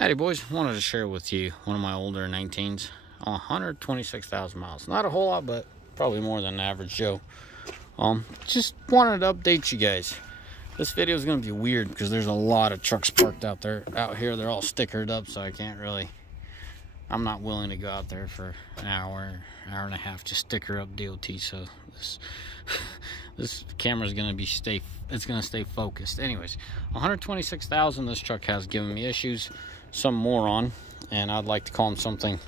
Howdy boys, wanted to share with you one of my older 19s, 126,000 miles. Not a whole lot, but probably more than an average Joe. Just wanted to update you guys. This video is going to be weird because there's a lot of trucks parked out here. They're all stickered up, so I'm not willing to go out there for an hour and a half to sticker up DOT. So this camera's going to stay focused. Anyways, 126,000. This truck has given me issues. Some moron, and I'd like to call him something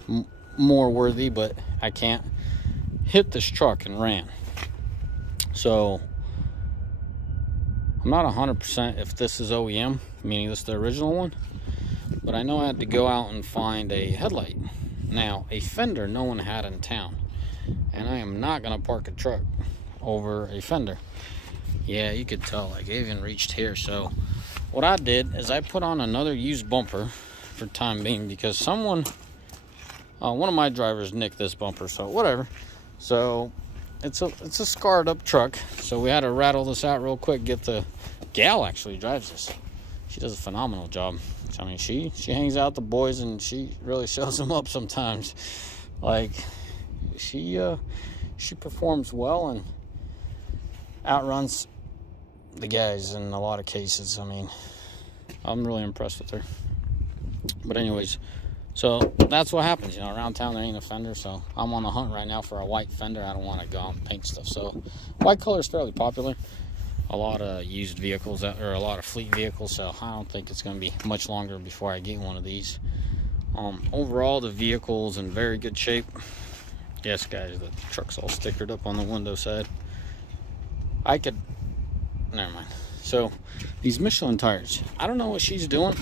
more worthy, but I can't. Hit this truck and ran. So I'm not 100% if this is OEM, meaning this is the original one, but I know I had to go out and find a headlight. Now, a Fender no one had in town, and I am not going to park a truck over a Fender. Yeah, you could tell, like, I even reached here. So what I did is I put on another used bumper for time being, because one of my drivers nicked this bumper, so whatever. So it's a scarred up truck, so we had to rattle this out real quick. Gal actually drives this. She does a phenomenal job. I mean, she hangs out with the boys, and she really shows them up sometimes. Like, she performs well and outruns the guys in a lot of cases. I mean, I'm really impressed with her. But anyways, so that's what happens, around town there ain't a Fender, so I'm on the hunt right now for a white Fender. I don't want to go out and paint stuff. So white color is fairly popular. A lot of used vehicles, or a lot of fleet vehicles, so I don't think it's going to be much longer before I get one of these. Overall, the vehicle's in very good shape. Yes, guys, the truck's all stickered up on the window side. Never mind. So these Michelin tires, I don't know what she's doing.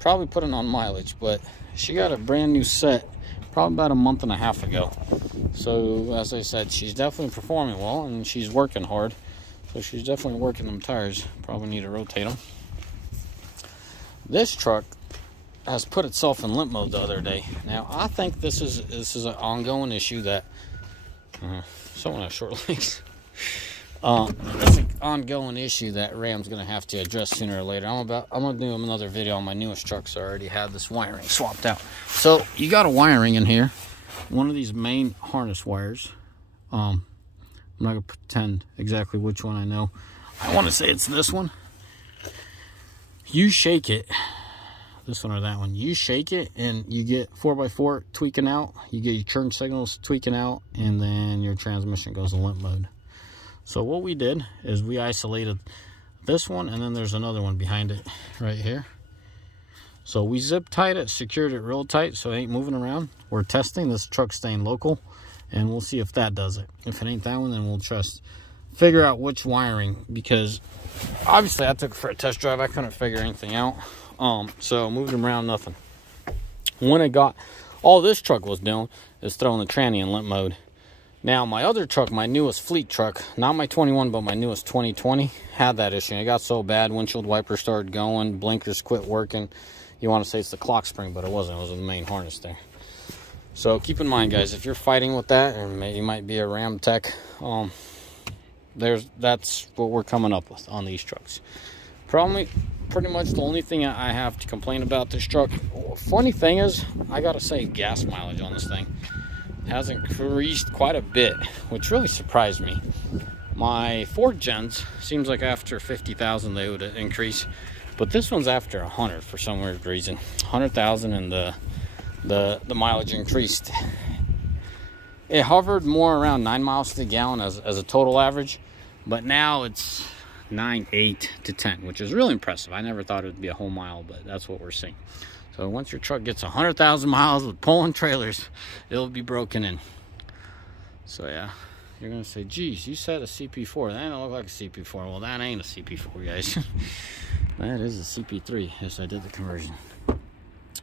Probably putting on mileage, but she got a brand new set probably about a month and a half ago. So as I said, she's definitely performing well, and she's working hard. So she's definitely working them tires. Probably need to rotate them. This truck has put itself in limp mode the other day. Now I think this is an ongoing issue that someone has short legs. It's an ongoing issue that Ram's gonna have to address sooner or later. I'm gonna do another video on my newest truck, so I already had this wiring swapped out. So you got a wiring in here, one of these main harness wires. I'm not gonna pretend exactly which one I know. I want to say it's this one. You shake it, this one or that one. You shake it, and you get 4x4 tweaking out. You get your turn signals tweaking out, and then your transmission goes in limp mode. So what we did is we isolated this one, and then there's another one behind it right here. So we zip tied it, secured it real tight so it ain't moving around. We're testing this truck staying local, and we'll see if that does it. If it ain't that one, then we'll just figure out which wiring, because obviously I took it for a test drive. I couldn't figure anything out. So moved them around, nothing. When it got, all this truck was doing is throwing the tranny in limp mode. Now, my other truck, my newest fleet truck, not my 21, but my newest 2020, had that issue. It got so bad, windshield wipers started going, blinkers quit working. You want to say it's the clock spring, but it wasn't. It was the main harness there. So keep in mind, guys, if you're fighting with that, or maybe you might be a Ram tech, that's what we're coming up with on these trucks. Probably pretty much the only thing I have to complain about this truck. Funny thing is, I got to say, gas mileage on this thing has increased quite a bit, which really surprised me. My Ford gens seems like after 50,000 they would increase, but this one's after 100 for some weird reason. 100,000, and the mileage increased. It hovered more around 9 miles to the gallon as a total average, but now it's 9.8 to 10, which is really impressive. I never thought it would be a whole mile, but that's what we're seeing. So once your truck gets 100,000 miles with pulling trailers, it'll be broken in. So yeah, you're gonna say, geez, you said a CP4. That ain't look like a CP4. Well, that ain't a CP4, guys. That is a CP3. Yes, I did the conversion.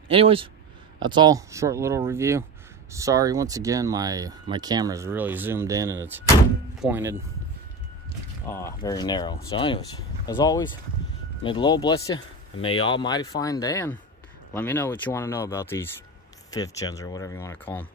Anyways, that's all. Short little review. Sorry, once again, my camera's really zoomed in and it's pointed very narrow. So anyways, as always, may the Lord bless you, and may Almighty find day, and let me know what you want to know about these 5th gens, or whatever you want to call them.